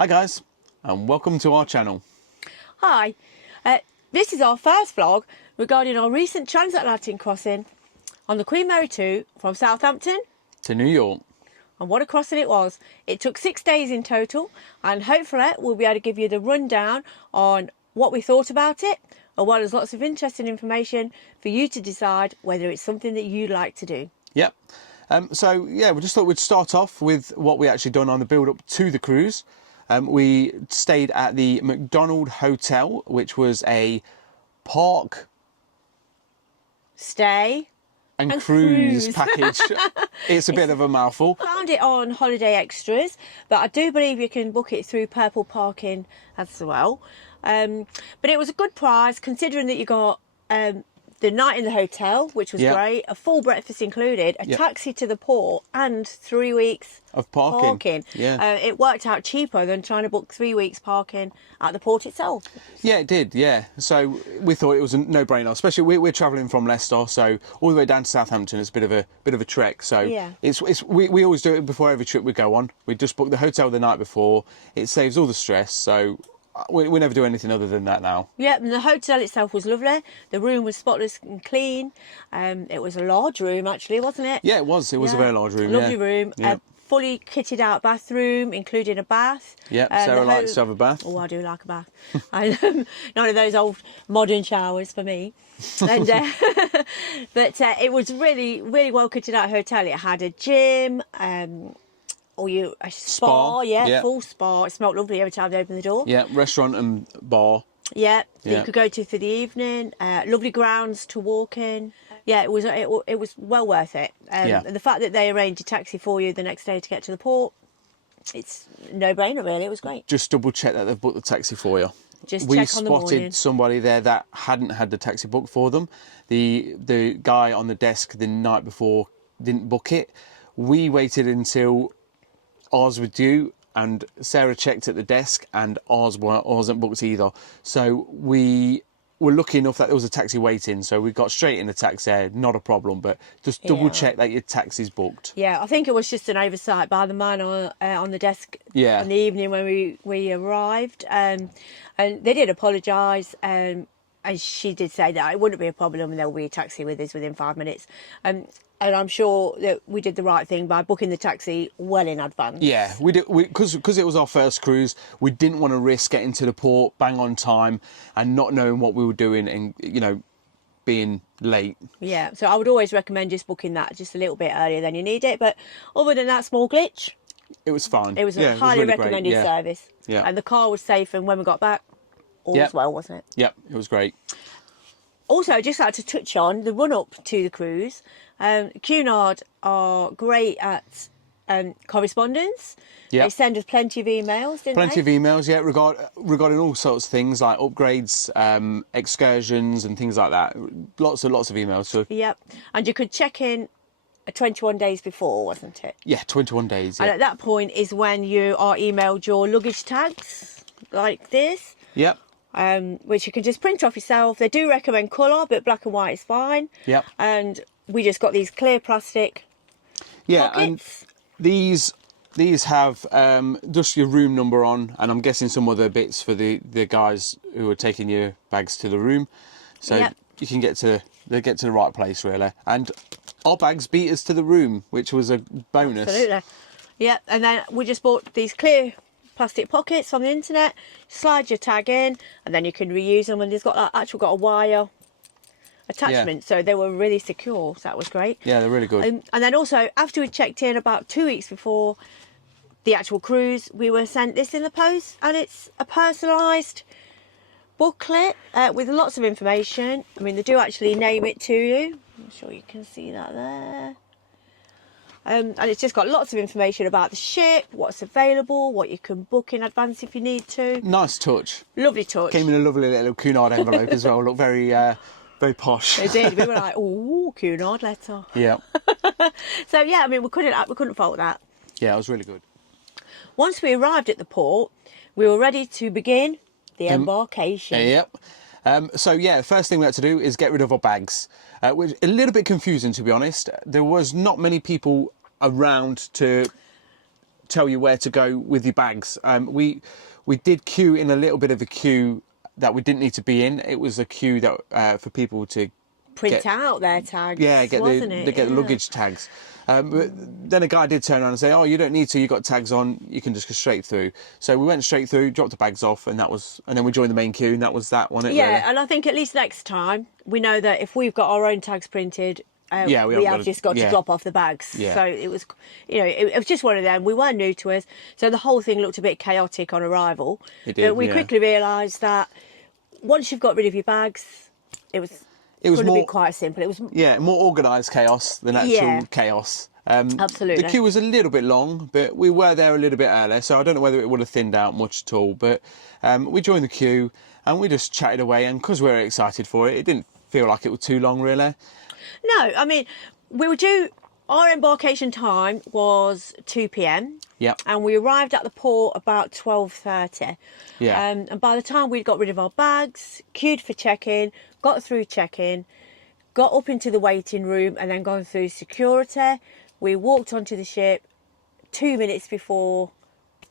Hi guys, and welcome to our channel. Hi, this is our first vlog regarding our recent transatlantic crossing on the Queen Mary 2 from Southampton To New York. and what a crossing it was. It took 6 days in total, and hopefully we'll be able to give you the rundown on what we thought about it, as well as lots of interesting information for you to decide whether it's something that you'd like to do. Yep. So yeah, we just thought we'd start off with what we actually done on the build up to the cruise. We stayed at the MacDonald Hotel, which was a park Stay and cruise package. It's a bit of a mouthful. Found it on Holiday Extras, but I do believe you can book it through Purple Parking as well. But it was a good price considering that you got the night in the hotel, which was great, a full breakfast included, a taxi to the port, and 3 weeks of parking. Yeah. It worked out cheaper than trying to book 3 weeks parking at the port itself. Yeah, it did. Yeah. So we thought it was a no-brainer, especially we're travelling from Leicester, so all the way down to Southampton. It's a bit of a trek. So we always do it before every trip we go on. We just book the hotel the night before. It saves all the stress. So we never do anything other than that now. Yeah, and the hotel itself was lovely. The room was spotless and clean. It was a large room, actually, wasn't it? Yeah, it was. It was a very large room. Lovely room. Yeah. A fully kitted out bathroom, including a bath. Yeah, Sarah likes to have a bath. Oh, I do like a bath. None of those old modern showers for me. And, but it was really, really well kitted out hotel. It had a gym. A spa, full spa. It smelled lovely every time they opened the door. Yeah, restaurant and bar. Yeah, that you could go to for the evening. Lovely grounds to walk in. Yeah, it was well worth it. And the fact that they arranged a taxi for you the next day to get to the port, it's no-brainer really. It was great. Just double check that they've booked the taxi for you. We spotted somebody there that hadn't had the taxi booked for them. The guy on the desk the night before didn't book it. We waited until ours was due, and Sarah checked at the desk, and ours wasn't booked either. So we were lucky enough that there was a taxi waiting, so we got straight in the taxi there, not a problem. But just double check that your taxi's booked. Yeah, I think it was just an oversight by the man on the desk in the evening when we arrived, and they did apologise. And she did say that it wouldn't be a problem, and there will be a taxi with us within 5 minutes. And I'm sure that we did the right thing by booking the taxi well in advance. Yeah, we did, because it was our first cruise. We didn't want to risk getting to the port bang on time and not knowing what we were doing and being late. Yeah, so I would always recommend just booking that just a little bit earlier than you need it. But other than that small glitch, it was fine. It was a highly recommended service. Yeah, and the car was safe. And when we got back, all was well, wasn't it? Yep, it was great. Also, I'd just like to touch on the run-up to the cruise. Cunard are great at correspondence. Yep. They send us plenty of emails, didn't they? Plenty of emails, yeah, regarding all sorts of things like upgrades, excursions and things like that. Lots of emails. So. Yep, and you could check in 21 days before, wasn't it? Yeah, 21 days, yeah. And at that point is when you are emailed your luggage tags, like this. Yep. Which you can just print off yourself. They do recommend colour, but black and white is fine. Yep. And we just got these clear plastic pockets. And these have just your room number on, and I'm guessing some other bits for the guys who are taking your bags to the room, so you can get to the right place really. And our bags beat us to the room, which was a bonus. Absolutely. Yeah, and then we just bought these clear plastic pockets on the internet. Slide your tag in, and then you can reuse them. And it's got a wire attachment, so they were really secure. So that was great. Yeah, they're really good. And then also, after we checked in about 2 weeks before the actual cruise, we were sent this in the post, and it's a personalised booklet with lots of information. I mean, they do actually name it to you. I'm sure you can see that there. And it's just got lots of information about the ship, what's available, what you can book in advance if you need to. Nice touch. Lovely touch. Came in a lovely little Cunard envelope as well. Looked very posh. It did. We were like, oh, Cunard letter. Yeah. So yeah, I mean, we couldn't fault that. Yeah, it was really good. Once we arrived at the port, we were ready to begin the embarkation. Yep. So yeah, the first thing we had to do is get rid of our bags, which is a little bit confusing, to be honest. There was not many people around to tell you where to go with your bags. We did queue in a little bit of a queue that we didn't need to be in. It was a queue that for people to Print out their tags. yeah, wasn't it? get the luggage tags. But then a guy did turn around and say, "Oh, you don't need to. You got tags on. You can just go straight through." So we went straight through, dropped the bags off, and then we joined the main queue, and that was that one. Yeah, really. and I think at least next time we know that if we've got our own tags printed, Yeah, we have just got to drop off the bags. Yeah. So it was, it was just one of them. We weren't new to us, so the whole thing looked a bit chaotic on arrival. It did, But we yeah. quickly realised that once you've got rid of your bags, it was going to be quite simple. It was more organised chaos than actual chaos. Absolutely. The queue was a little bit long, but we were there a little bit earlier, so I don't know whether it would have thinned out much at all. But we joined the queue and we just chatted away, and because we were excited for it, it didn't feel like it was too long, really. No, I mean, we were due. Our embarkation time was 2 p.m. Yeah. And we arrived at the port about 12:30. Yeah. And by the time we'd got rid of our bags, queued for check-in, got through check-in, got up into the waiting room, and then gone through security, we walked onto the ship 2 minutes before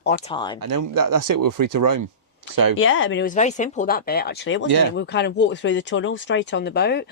our time. And then that's it. We were free to roam. So Yeah, I mean, it was very simple, that bit, actually, wasn't it? We kind of walked through the tunnel straight on the boat,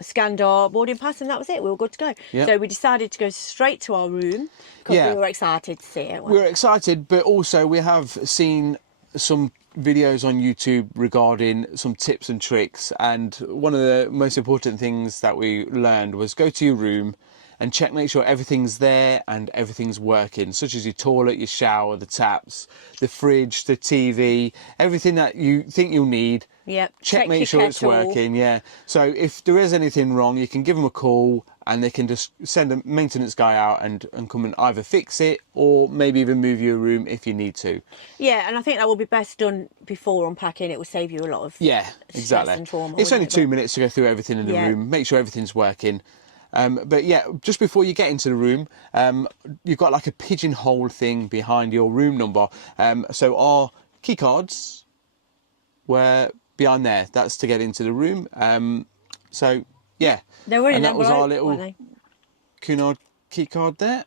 scanned our boarding pass, and that was it. We were good to go. Yeah. So we decided to go straight to our room because we were excited to see it. We were excited, but also we have seen some videos on YouTube regarding some tips and tricks, and one of the most important things that we learned was go to your room and make sure everything's there and everything's working, such as your toilet, your shower, the taps, the fridge, the TV, everything that you think you'll need. Yep. Make sure it's working. Yeah. So if there is anything wrong, you can give them a call and they can just send a maintenance guy out and come and either fix it or maybe even move you a room if you need to. Yeah, and I think that will be best done before unpacking. It will save you a lot of stress and trauma. It's only 2 minutes to go through everything in the room, make sure everything's working. But yeah, just before you get into the room, you've got like a pigeonhole thing behind your room number. So our key cards were behind there. That's to get into the room. So yeah, they were in and that was our weren't little they? Cunard key card there.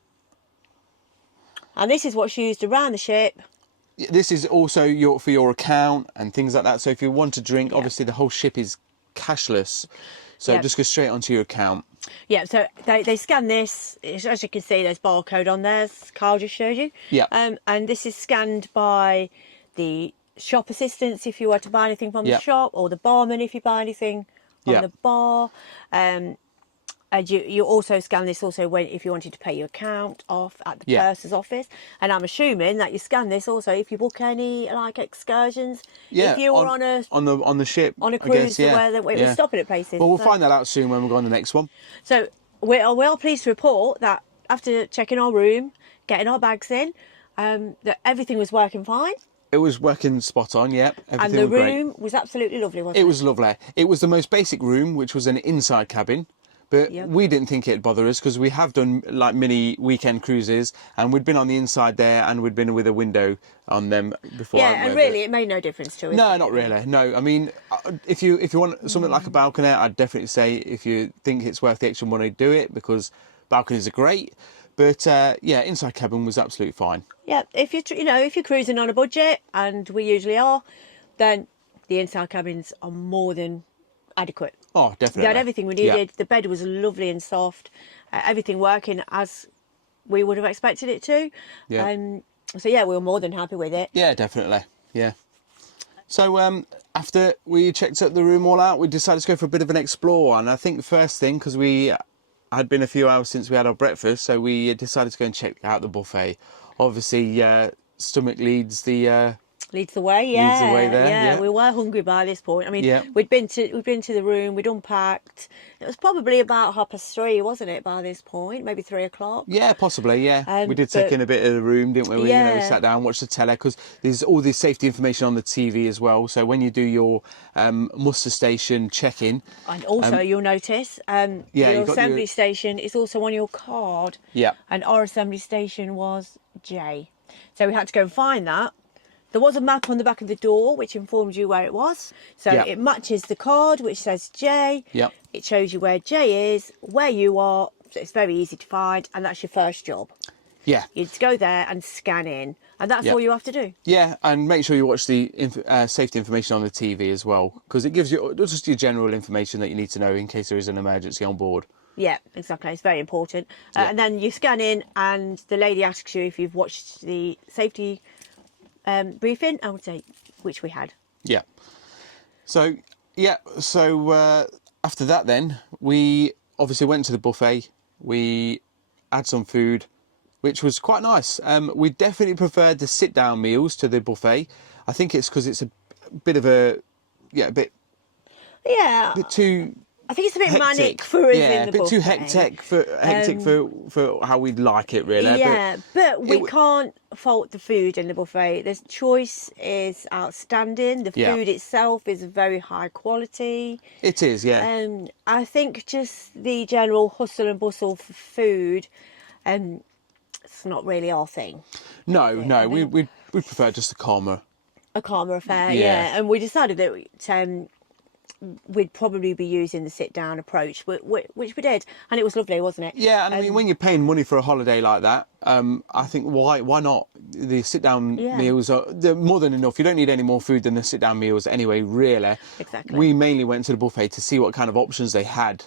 And this is what's used around the ship. This is also for your account and things like that. So if you want to drink, obviously the whole ship is cashless. So just go straight onto your account. Yeah, so they scan this. As you can see, there's barcode on there, as Carl just showed you. Yeah. And this is scanned by the shop assistants if you were to buy anything from the shop, or the barman if you buy anything from the bar. And you also scan this if you wanted to pay your account off at the purser's office. And I'm assuming that you scan this also if you book any like excursions. Yeah, if you were on the ship, on a cruise where it was stopping at places. Well, we'll find that out soon when we go on the next one. So we are pleased to report that after checking our room, getting our bags in, that everything was working fine. It was working spot on, yeah. And the room was absolutely lovely, wasn't it? It was lovely. It was the most basic room, which was an inside cabin. But we didn't think it'd bother us because we have done like mini weekend cruises and we'd been on the inside there and we'd been with a window on them before. Yeah, and really it made no difference to us. No, not really. No, I mean, if you want something like a balcony, I'd definitely say if you think it's worth the extra money, do it because balconies are great. But yeah, inside cabin was absolutely fine. Yeah, if you're cruising on a budget, and we usually are, then the inside cabins are more than adequate. Oh, definitely. They had everything we needed. The bed was lovely and soft. Everything working as we would have expected it to. Yeah. So yeah, we were more than happy with it. Yeah, definitely. Yeah. So after we checked the room all out, we decided to go for a bit of an explore. And I think the first thing, because we had been a few hours since we had our breakfast, so we decided to go and check out the buffet. Obviously, stomach leads the way. Yeah, leads the way there. Yeah, we were hungry by this point. I mean, we'd been to the room, we'd unpacked. It was probably about 3:30, wasn't it? By this point, maybe 3 o'clock. Yeah, possibly. Yeah, we did take in a bit of the room, didn't we? We sat down, watched the telly because there's all this safety information on the TV as well. So when you do your muster station check-in, and also you'll notice your assembly station is also on your card. Yeah, and our assembly station was J, so we had to go and find that. There was a map on the back of the door which informed you where it was. So it matches the card which says J. Yep. It shows you where J is, where you are. So it's very easy to find, and that's your first job. Yeah. You just go there and scan in, and that's all you have to do. Yeah, and make sure you watch the safety information on the TV as well, because it gives you just your general information that you need to know in case there is an emergency on board. Yeah, exactly. It's very important. And then you scan in, and the lady asks you if you've watched the safety briefing, I would say, which we had. Yeah. So after that, then we obviously went to the buffet. We had some food, which was quite nice. We definitely preferred the sit-down meals to the buffet. I think it's because it's a bit of a bit too. I think it's a bit hectic. manic for us in the a bit buffet. too hectic for how we'd like it, really. Yeah, but we can't fault the food in the buffet. The choice is outstanding. The food itself is very high quality. It is, yeah. I think just the general hustle and bustle for food, it's not really our thing. No, we prefer just a calmer affair. Yeah, and we decided that we'd probably be using the sit-down approach, which we did, and it was lovely, wasn't it? Yeah, and I mean, when you're paying money for a holiday like that, I think why not? The sit-down meals they're more than enough. You don't need any more food than the sit-down meals anyway, really. Exactly. We mainly went to the buffet to see what kind of options they had.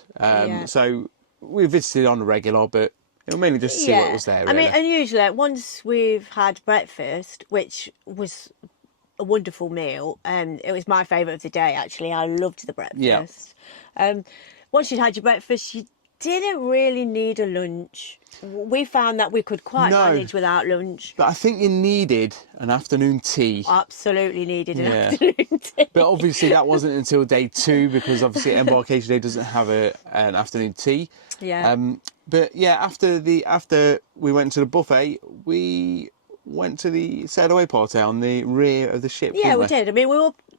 So we visited on the regular, but it was mainly just to see what was there, really. I mean, and usually, once we've had breakfast, which was a wonderful meal, it was my favourite of the day, actually. I loved the breakfast. Once you'd had your breakfast, you didn't really need a lunch. We found that we could quite manage without lunch. But I think you needed an afternoon tea. Absolutely needed an afternoon tea. But obviously that wasn't until day 2, because obviously Embarkation Day doesn't have an afternoon tea. Yeah. But yeah, after we went to the buffet, we went to the sail away party on the rear of the ship. Yeah, we did. I mean,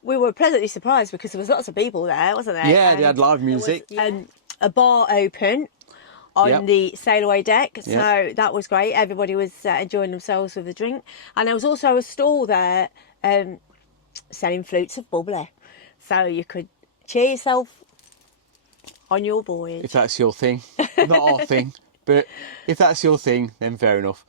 we were pleasantly surprised because there was lots of people there, wasn't there? Yeah, they had live music. And a bar open on the sail away deck, so that was great. Everybody was enjoying themselves with a drink, and there was also a stall there selling flutes of bubbly, so you could cheer yourself on your voyage. If that's your thing, not our thing, but if that's your thing, then fair enough.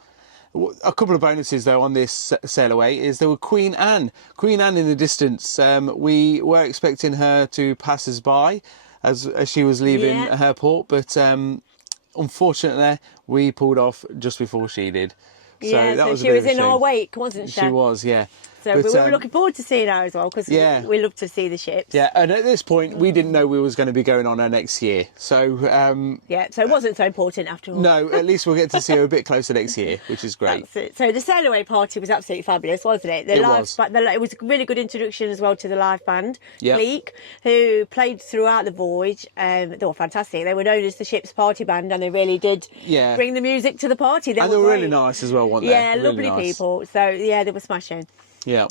A couple of bonuses though on this sail away is there were Queen Anne in the distance. We were expecting her to pass us by as she was leaving her port, but unfortunately we pulled off just before she did. So that was she was in our wake, wasn't she? She was, yeah. So we were looking forward to seeing her as well, because we love to see the ships. Yeah, and at this point, we didn't know we was going to be going on her next year. So so it wasn't so important after all. No, at least we'll get to see her a bit closer next year, which is great. That's it. So the sail away party was absolutely fabulous, wasn't it? It was a really good introduction as well to the live band, Bleak, who played throughout the voyage. They were fantastic. They were known as the ship's party band, and they really did bring the music to the party. They were really nice as well, weren't they? Yeah, lovely people. So they were smashing. Yeah.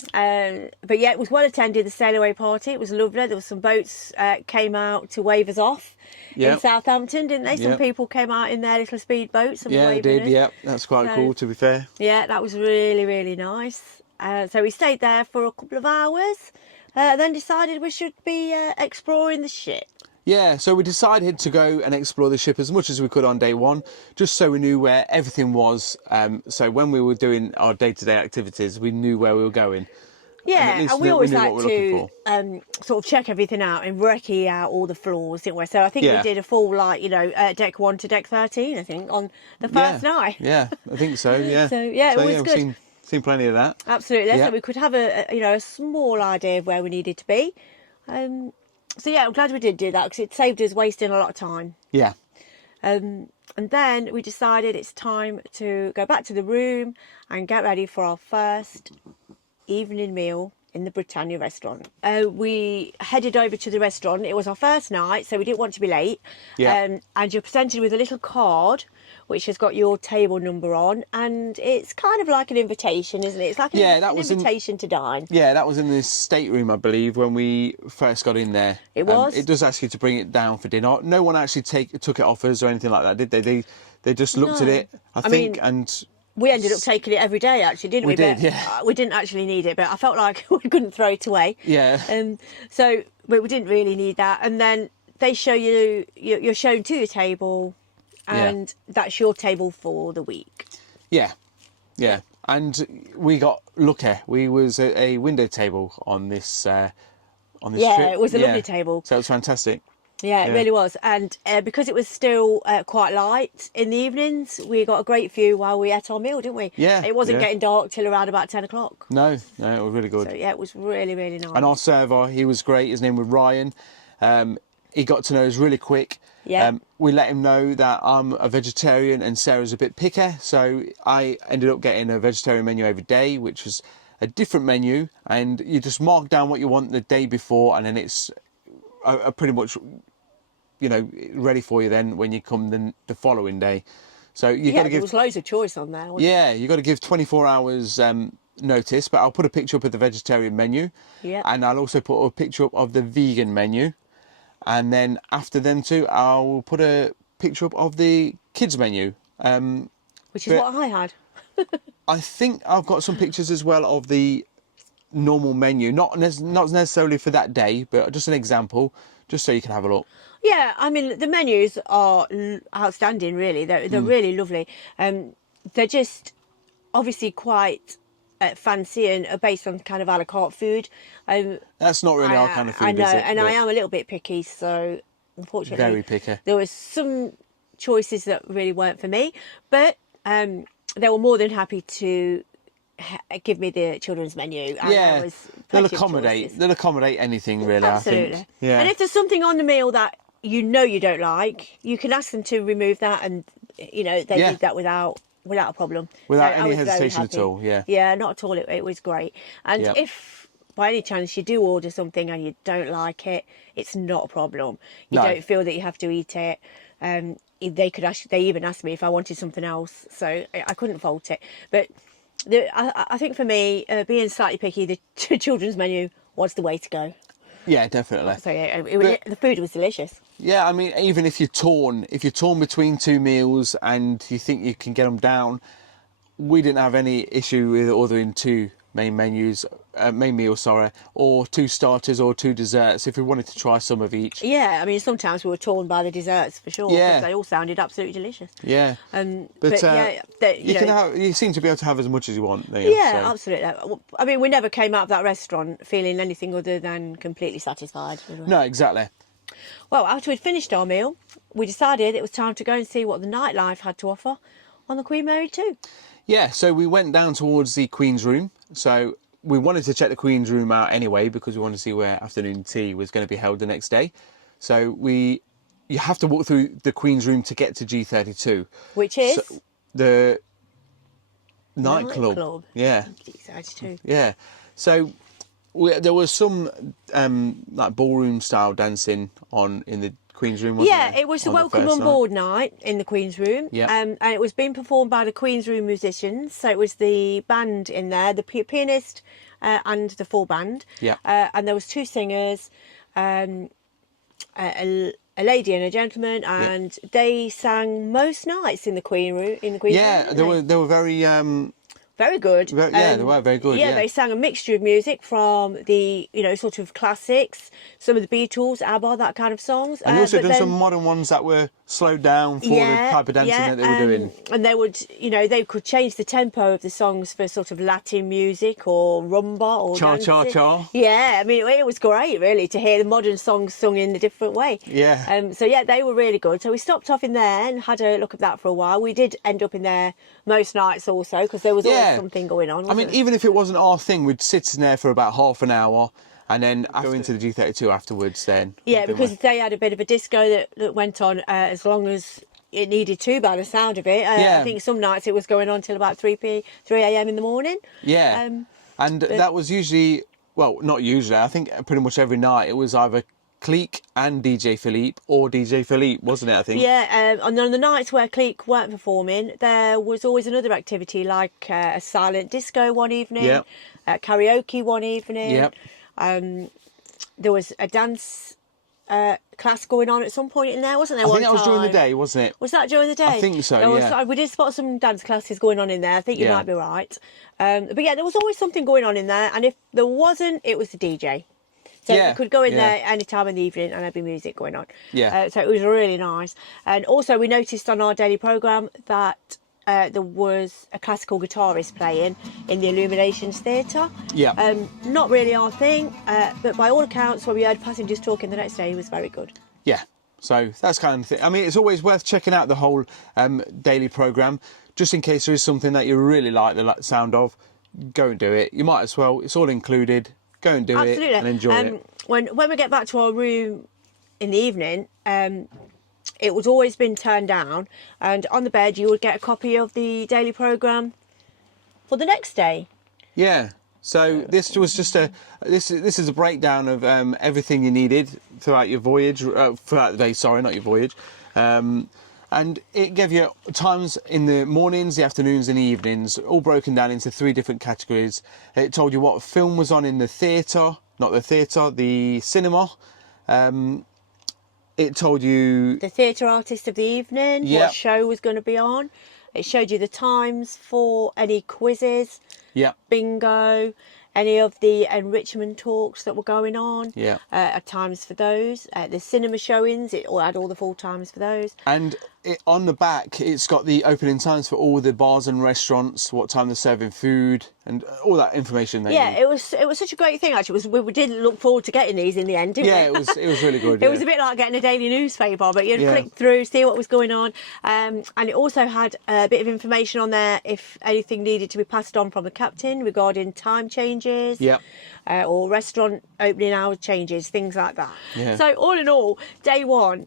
But yeah, it was well attended, the sail away party. It was lovely. There were some boats came out to wave us off in Southampton, didn't they? Some people came out in their little speed boats and were waving they did. us. Yeah, that's quite cool, to be fair. Yeah, that was really, really nice. So we stayed there for a couple of hours, then decided we should be exploring the ship. Yeah, so we decided to go and explore the ship as much as we could on day 1, just so we knew where everything was. So when we were doing our day-to-day activities, we knew where we were going. Yeah, and we always like to sort of check everything out and recce out all the floors, didn't we? So I think we did a full, deck 1 to deck 13, I think, on the first night. Yeah, I think so, yeah. So, it was good. We've seen plenty of that. Absolutely, so we could have a small idea of where we needed to be. So yeah, I'm glad we did do that, because it saved us wasting a lot of time. Yeah. And then we decided it's time to go back to the room and get ready for our first evening meal in the Britannia restaurant. We headed over to the restaurant. It was our first night, so we didn't want to be late. Yeah. And you're presented with a little card which has got your table number on, and it's kind of like an invitation, isn't it? It's like an invitation to dine. Yeah, that was in the stateroom, I believe, when we first got in there. It was. It does ask you to bring it down for dinner. No one actually took it off us or anything like that, did they? They just looked at it, I think, and we ended up taking it every day, actually, didn't we? We did, yeah. We didn't actually need it, but I felt like we couldn't throw it away. Yeah. But we didn't really need that. And then they show you're shown to your table, and that's your table for the week. Yeah. And we got lucky. We was at a window table on this trip. It was a lovely table. So it was fantastic. Yeah, it really was. And because it was still quite light in the evenings, we got a great view while we ate our meal, didn't we? Yeah. It wasn't getting dark till around about 10 o'clock. No, it was really good. So, yeah, it was really, really nice. And our server, he was great. His name was Ryan. He got to know us really quick. Yeah. We let him know that I'm a vegetarian and Sarah's a bit picky. So I ended up getting a vegetarian menu every day, which was a different menu. And you just mark down what you want the day before, and then it's pretty much, ready for you then when you come the following day. So you got to give. There was loads of choice on there. You got to give 24 hours notice. But I'll put a picture up of the vegetarian menu. Yeah. And I'll also put a picture up of the vegan menu. And then after them two, I'll put a picture up of the kids menu. Which is what I had. I think I've got some pictures as well of the normal menu. Not necessarily for that day, but just an example, just so you can have a look. Yeah, I mean, the menus are outstanding, really. They're really lovely. They're just obviously quite fancy and are based on kind of a la carte food. That's not really our kind of food, I know, is it? and I am a little bit picky, so unfortunately... Very picky. There was some choices that really weren't for me, but they were more than happy to give me the children's menu. And they'll accommodate anything, really, Absolutely. I think. Yeah. And if there's something on the meal that you don't like, you can ask them to remove that, and they did that without a problem. Without So any hesitation at all, yeah. Yeah, not at all. It was great. And if by any chance you do order something and you don't like it, it's not a problem. You don't feel that you have to eat it. They even asked me if I wanted something else, so I couldn't fault it. But I think for me, being slightly picky, the children's menu was the way to go. Yeah, definitely. So the food was delicious. Yeah, I mean, even if you're torn between two meals and you think you can get them down, we didn't have any issue with ordering two main meals, or two starters or two desserts if we wanted to try some of each. Yeah, I mean, sometimes we were torn by the desserts for sure. Yeah, because they all sounded absolutely delicious. Yeah, you seem to be able to have as much as you want. Absolutely. I mean, we never came out of that restaurant feeling anything other than completely satisfied. No, exactly. Well, after we'd finished our meal, we decided it was time to go and see what the nightlife had to offer on the Queen Mary 2. Yeah, so we went down towards the Queen's Room. So we wanted to check the Queen's Room out anyway because we wanted to see where afternoon tea was going to be held the next day. So you have to walk through the Queen's Room to get to G32. Which is? The nightclub. Yeah. G32. Yeah. So there was some like ballroom style dancing in the Queen's Room, wasn't there? It was the Welcome on Board night in the Queen's Room. Yeah. And it was being performed by the Queen's Room musicians. So it was the band in there, the pianist and the full band. Yeah. And there was two singers, a lady and a gentleman, and they sang most nights in the Queen Room. Yeah, they were very very good. They were very good. Yeah, they sang a mixture of music from the, sort of classics, some of the Beatles, ABBA, that kind of songs. And also done some modern ones that were slowed down for the type of dancing that they were doing. And they would, they could change the tempo of the songs for sort of Latin music or rumba or cha-cha-cha. Yeah, I mean, it was great, really, to hear the modern songs sung in a different way. Yeah. So, they were really good. So we stopped off in there and had a look at that for a while. We did end up in there most nights also because there was always something going on. I mean, even if it wasn't our thing, we'd sit in there for about half an hour and then go into the G32 afterwards then. Yeah, because they had a bit of a disco that went on as long as it needed to, by the sound of it. I think some nights it was going on till about 3 a.m. in the morning. Yeah. That was usually, well, not usually, I think pretty much every night it was either Clique and DJ Philippe, or DJ Philippe, wasn't it, I think? Yeah, and on the nights where Clique weren't performing, there was always another activity, like a silent disco one evening, karaoke one evening. There was a dance class going on at some point in there, wasn't there? I think that was during the day, wasn't it? Was that during the day? I think so, we did spot some dance classes going on in there. I think you might be right. But there was always something going on in there, and if there wasn't, it was the DJ. So you could go in there any time in the evening and there'd be music going on. Yeah. So it was really nice. And also we noticed on our daily programme that there was a classical guitarist playing in the Illuminations Theatre. Yeah. Not really our thing, but by all accounts, when we heard passengers talking the next day, it was very good. Yeah. So that's kind of thing. I mean, it's always worth checking out the whole daily programme, just in case there is something that you really like the sound of. Go and do it. You might as well. It's all included. Go and do it and enjoy it. When we get back to our room in the evening, it was always been turned down, and on the bed you would get a copy of the daily programme for the next day. Yeah. So this was just this is a breakdown of everything you needed throughout your voyage, throughout the day. Sorry, not your voyage. And it gave you times in the mornings, the afternoons, and the evenings, all broken down into 3 different categories. It told you what film was on in the theatre, not the theatre, the cinema. It told you the theatre artist of the evening, what show was going to be on. It showed you the times for any quizzes, bingo, any of the enrichment talks that were going on. At times for those. The cinema showings, it had all the full times for those. And on the back, it's got the opening times for all the bars and restaurants, what time they're serving food, and all that information. It was such a great thing. Actually, we didn't look forward to getting these in the end, did we? It was really good. It was a bit like getting a daily newspaper, but you'd flick through, see what was going on, and it also had a bit of information on there if anything needed to be passed on from the captain regarding time changes. Or restaurant opening hour changes, things like that. So all in all, day one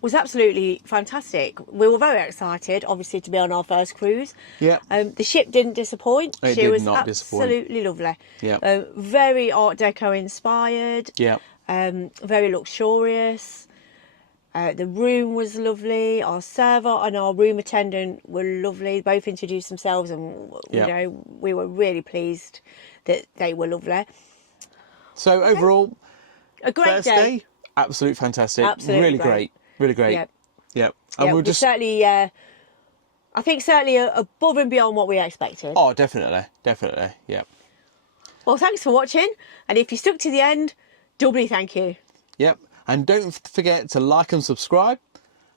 was absolutely fantastic. We were very excited, obviously, to be on our first cruise. The ship didn't disappoint. She was absolutely lovely. Very Art Deco inspired. Very luxurious. The room was lovely. Our server and our room attendant were lovely. Both introduced themselves, and you know, we were really pleased that they were lovely. So overall, a great first day, absolutely fantastic. Absolutely really great. Really great. And we'll just certainly, I think certainly above and beyond what we expected. Oh, definitely. Yeah. Well, thanks for watching, and if you stuck to the end, doubly thank you. Yep. And don't forget to like and subscribe,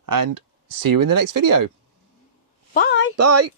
and see you in the next video. Bye. Bye.